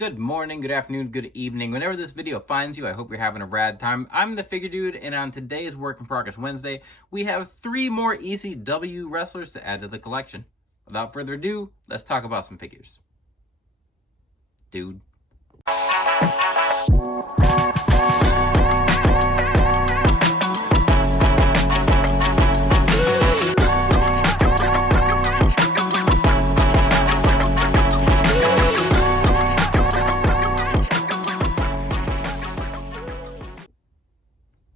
Good morning, good afternoon, good evening. Whenever this video finds you, I hope you're having a rad time. I'm the Figure Dude, and on today's Work in Progress Wednesday, we have 3 more ECW wrestlers to add to the collection. Without further ado, let's talk about some figures. Dude.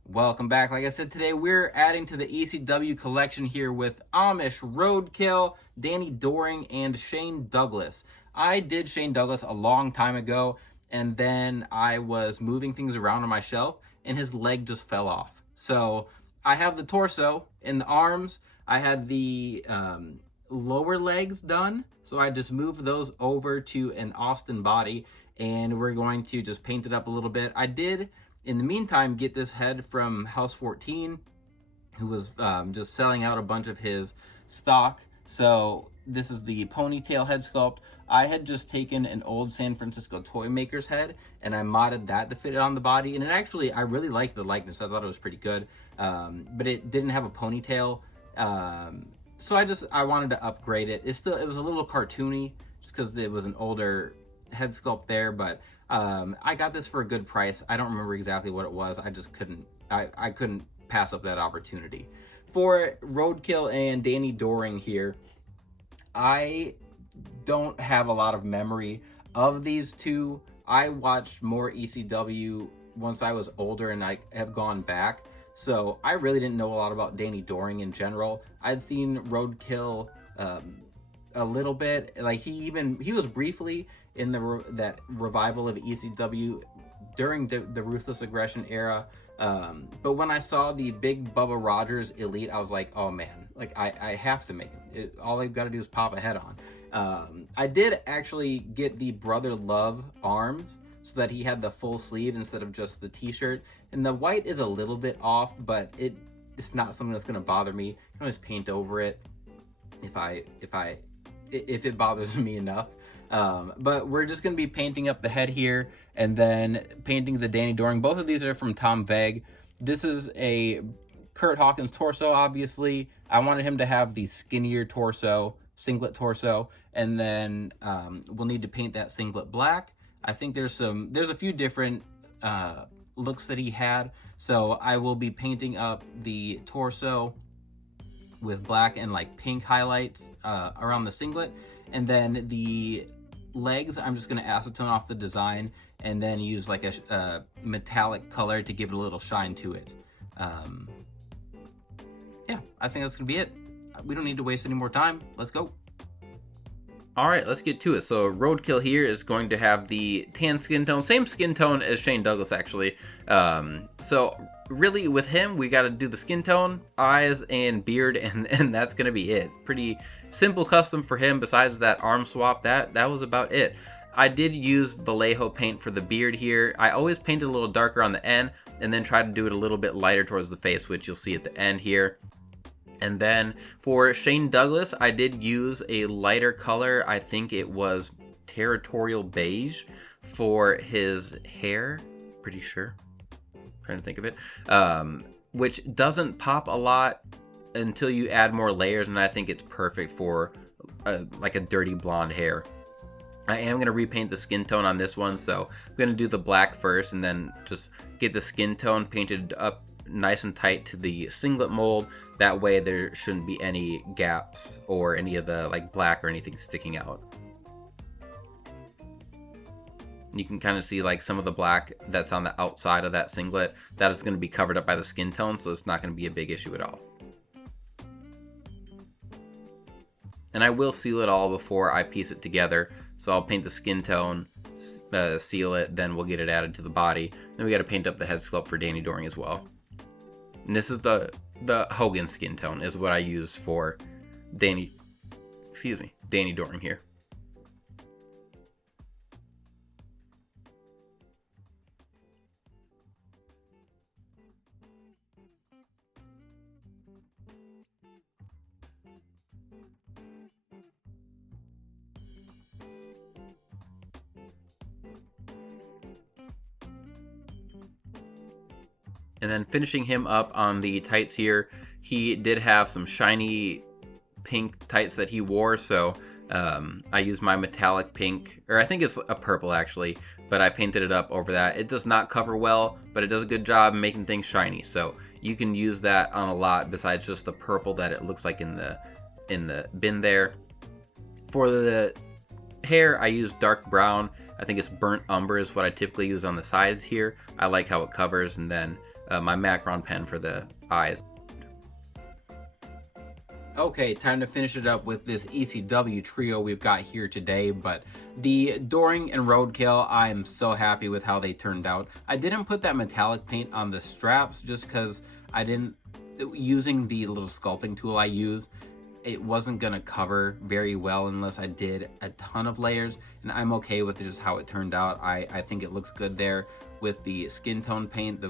Welcome back. Like I said, today we're adding to the ECW collection here with Amish, Roadkill, Danny Doring, and Shane Douglas. I did Shane Douglas a long time ago, and then I was moving things around on my shelf, and his leg just fell off. So I have the torso and the arms. I had the lower legs done, so I just moved those over to an Austin body, and we're going to just paint it up a little bit. I did, in the meantime, get this head from House 14, who was just selling out a bunch of his stock. So this is the ponytail head sculpt. I had just taken an old San Francisco toy maker's head and I modded that to fit it on the body. And it actually, I really liked the likeness. I thought it was pretty good, but it didn't have a ponytail. So I wanted to upgrade it. It was a little cartoony just because it was an older head sculpt there, but I got this for a good price. I don't remember exactly what it was. I just couldn't pass up that opportunity. For Roadkill and Danny Doring here, I don't have a lot of memory of these two. I watched more ECW once I was older and I have gone back. So I really didn't know a lot about Danny Doring in general. I'd seen Roadkill a little bit. Like he was briefly in that revival of ECW during the Ruthless Aggression era. But when I saw the big Bubba Rogers Elite, I was like, oh man, like I have to make him. All I've got to do is pop a head on. I did actually get the Brother Love arms so that he had the full sleeve instead of just the t-shirt. And the white is a little bit off, but it's not something that's going to bother me. I can always paint over it if it bothers me enough. But we're just going to be painting up the head here and then painting the Danny Doring. Both of these are from Tom Veg. This is a Kurt Hawkins torso, obviously. I wanted him to have the skinnier torso, singlet torso, and then we'll need to paint that singlet black. I think there's a few different looks that he had, so I will be painting up the torso with black and like pink highlights around the singlet, and then the legs I'm just going to acetone off the design and then use like a metallic color to give it a little shine to it. Yeah, I think that's gonna be it. We don't need to waste any more time. Let's go. All right, let's get to it. So Roadkill here is going to have the tan skin tone, same skin tone as Shane Douglas actually. So really with him, we got to do the skin tone, eyes, and beard, and that's going to be it. Pretty simple custom for him. Besides that arm swap, that was about it. I did use Vallejo paint for the beard here. I always paint it a little darker on the end and then try to do it a little bit lighter towards the face, which you'll see at the end here. And then for Shane Douglas, I did use a lighter color. I think it was territorial beige for his hair. Pretty sure. Trying to think of it. Which doesn't pop a lot until you add more layers, and I think it's perfect for like a dirty blonde hair. I am going to repaint the skin tone on this one, so I'm going to do the black first and then just get the skin tone painted up nice and tight to the singlet mold. That way there shouldn't be any gaps or any of the like black or anything sticking out. You can kind of see like some of the black that's on the outside of that singlet. That is going to be covered up by the skin tone, so it's not going to be a big issue at all. And I will seal it all before I piece it together. So I'll paint the skin tone, seal it, then we'll get it added to the body. Then we got to paint up the head sculpt for Danny Doring as well. And this is the Hogan skin tone is what I use for Danny Doring here. And then finishing him up on the tights here, he did have some shiny pink tights that he wore, so I used my metallic pink, or I think it's a purple actually, but I painted it up over that. It does not cover well, but it does a good job making things shiny, so you can use that on a lot besides just the purple that it looks like in the bin there. For the hair, I used dark brown. I think it's burnt umber is what I typically use on the sides here. I like how it covers, and then my Macron pen for the eyes. Okay, time to finish it up with this ECW trio we've got here today, but the Doring and Roadkill, I am so happy with how they turned out. I didn't put that metallic paint on the straps just because using the little sculpting tool I use, it wasn't going to cover very well unless I did a ton of layers, and I'm okay with just how it turned out. I think it looks good there with the skin tone paint,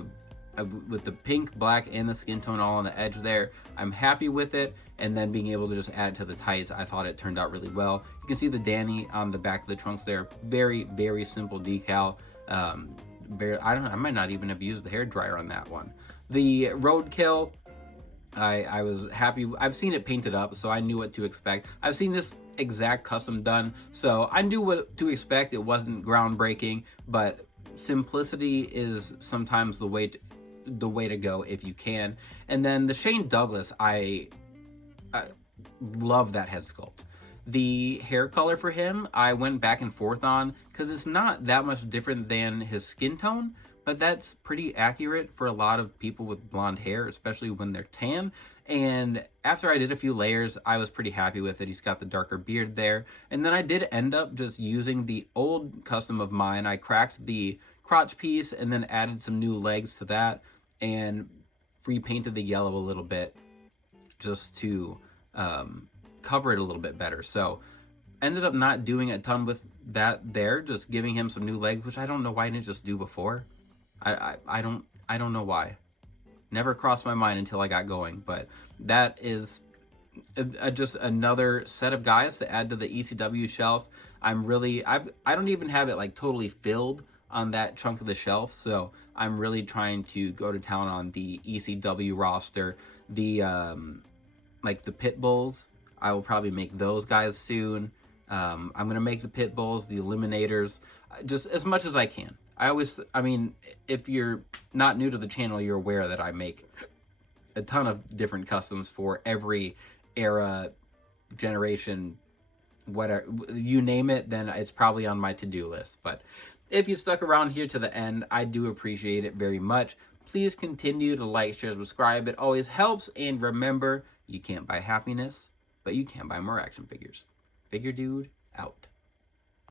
with the pink, black, and the skin tone all on the edge there. I'm happy with it, and then being able to just add it to the tights, I thought it turned out really well. You can see the Danny on the back of the trunks there. Very, very simple decal. I might not even have used the hair dryer on that one. The Roadkill, I was happy. I've seen it painted up, so I knew what to expect. I've seen this exact custom done, so I knew what to expect. It wasn't groundbreaking, but simplicity is sometimes the way to go if you can. And then the Shane Douglas, I love that head sculpt. The hair color for him, I went back and forth on because it's not that much different than his skin tone, but that's pretty accurate for a lot of people with blonde hair, especially when they're tan. And after I did a few layers, I was pretty happy with it. He's got the darker beard there. And then I did end up just using the old custom of mine. I cracked the crotch piece and then added some new legs to that and repainted the yellow a little bit just to cover it a little bit better. So ended up not doing a ton with that there, just giving him some new legs, which I don't know why I didn't just do before. I don't know why. Never crossed my mind until I got going, but that is just another set of guys to add to the ECW shelf. I don't even have it like totally filled on that chunk of the shelf, so I'm really trying to go to town on the ECW roster. The like the pit bulls, I will probably make those guys soon. I'm gonna make the pit bulls, the eliminators, just as much as I can. I mean, if you're not new to the channel, you're aware that I make a ton of different customs for every era, generation, whatever, you name it, then it's probably on my to-do list. But if you stuck around here to the end, I do appreciate it very much. Please continue to like, share, subscribe. It always helps. And remember, you can't buy happiness, but you can buy more action figures. Figure Dude out.